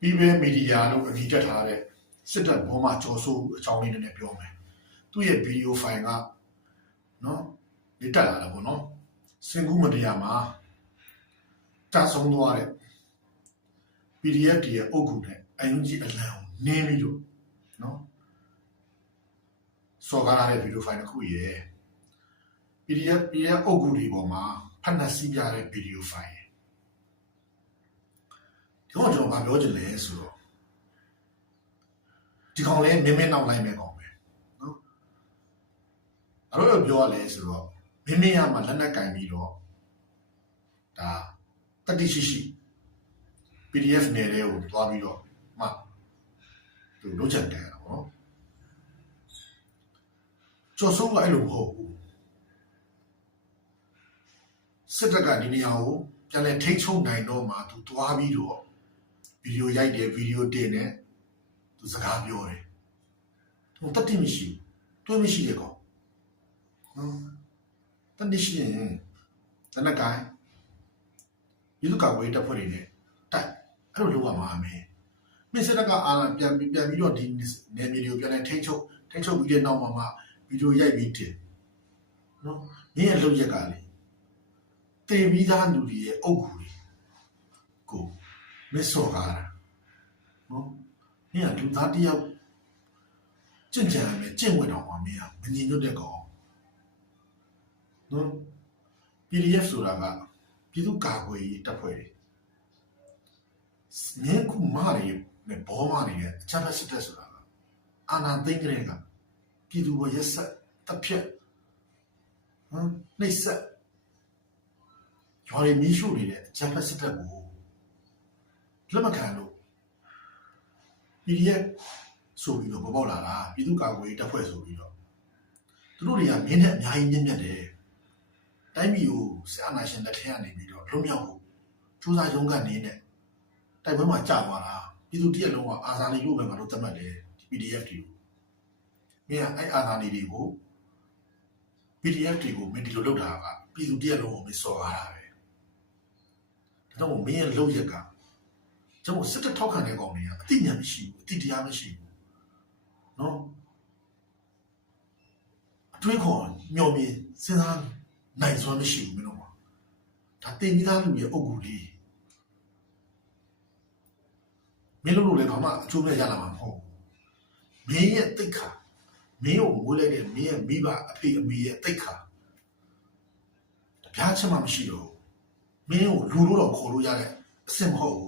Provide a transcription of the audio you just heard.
ပြည်ပမီဒီယာလို့အမည်တက်ထားတဲ့စစ်တပ်ဘောမှာကြော်ဆိုးအကြောင်းလေးနဲ့ပြောမယ်သူ့ရဲ့ဗီဒီယိုဖိုင်ကနော်ဒီတက်လာတာပေါ့နော်စင်ကူးမတရားမှာတာဆုံးသွားတဲ့ PDF တည်းရဲ့အုပ်ကူနဲ့အယုံကြည်အလံကိုနင်းပြီးတော့နော်စော်ကားရတဲ့ဗီဒီယိုဖိုင်တစ်ခုရယ် PDF အုပ်ကူတွေပေါ်မှာဖတ်နှက်စီးပြတဲ့ဗီဒီယိုဖိုင်ဒီတော့ကျွန်တော်ဘာပြောချင်လဲဆိုတော့ဒီကောင်လေးမင်းနောက်လိုက်မယ်ကောင်ပဲနော်အဲ့လိုပြောရလဲဆိုတော့မင်းရမှာလက်နက်ကင်ပြီးတော့ဒါတတိရှိရှိ PDF နယ်တွေကိုသွားပြီးတော့မှသူလုံးချက်တယ်နော်ကျော်ဆုံးကအဲ့လိုမဟုတ်ဘူးစစ်တပ်ကဒီနေရာကိုပြန်လဲထိတ်ချုံနိုင်တော့မှသူသွားပြီးတော့ဗီဒီယိုရိုက်တယ်ဗီဒီယိုတင်တယ်သူစကားပြောတယ်သူတတိမရှိတွဲမရှိတဲ့ကောင်နော်တတိရှိရင်တနက်တိုင်းဒီလူကဝေးတက်ဖွဲ့နေတယ်တိုက်အဲ့လိုလုပ်ရမှာမင်းစစ်တပ်ကအာဏာပြန်ပြီးတော့ဒီနယ်မြေတွေကိုပြန်လဲထိတ်ချုပ်ပြီးတဲ့နောက်မှာဗီဒီယိုရိုက်ပြီးတင်နော်မင်းရဲ့လုပ်ရက်ကလေတေပြီးသားလူတွေရဲ့အုပ်ကူတွေကိုမစော်ကားတာနော်မင်းကလူသားတယောက်ကြင်ကြံမယ်ကြင်ဝင်တော့မှမင်းကမငြိမ်ညွတ်တဲ့ကောင်နော် PDF ဆိုတာကပြည်သူ့ကာကွယ်ရေးတပ်ဖွဲ့တွေမြင်းခုမားတွေနဲ့ဘောမားတွေရဲ့အချမ်းဖက်စစ်တပ်ဆိုတာကအာဏာသိမ်းကြတဲ့ကပြည်သူ့ဘရက်ဆက်တပ်ဖြတ်နှိပ်စက်ရွာတွေမီးရှို့နေတဲ့အချမ်းဖက်စစ်တပ်ကိုလက်မခံလို့ PDF ဆိုပြီးတော့ပေါ်လာတာပြည်သူ့ကာကွယ်ရေးတပ်ဖွဲ့ဆိုပြီးတော့သူတို့တွေကမင်းနဲ့အများကြီးမြင့်တယ်တိုင်းပြည်ကိုစစ်အာဏာရှင်လက်ထက်ကနေပြီးတော့လွတ်မြောက်ဖို့စူးစမ်းရုန်းကန်နေတဲ့တိုက်ပွဲမှာကြာသွားတာပြည်သူတရက်လုံးကအာဇာနည်လို့ပဲငါတို့သတ်မှတ်တယ်ဒီ PDF တွေကိုမင်းကအဲ့အာဇာနည်တွေကို PDF တွေကိုမင်းဒီလိုလုပ်တာကပြည်သူတရက်လုံးကိုမင်းစော်ကားတာပဲဒါတော့မင်းရဲ့လုပ်ရက်ကကျွန်တော်စစ်တပ်ထောက်ခံတဲ့ကောင်တွေကအသိဉာဏ်မရှိဘူးအသိတရားမရှိဘူးနော်အတွေးခေါ်မျှော်မြင်စဉ်းစားနိုင်စွမ်းမရှိဘူးမင်းတို့ကဒါတင်ပြီးသားလူရဲ့အုပ်ကူလေးမင်းတို့လည်းဘာမှအကျိုးမဲ့ရလာမှာမဟုတ်ဘူးမင်းရဲ့တိတ်ခါမင်းကိုမွေးလိုက်တဲ့မင်းရဲ့မိဘအဖေအမေရဲ့တိတ်ခါတပြားချက်မှမရှိတော့မင်းကိုလူလို့တော့ခေါ်လို့ရတဲ့အဆင့်မဟုတ်ဘူး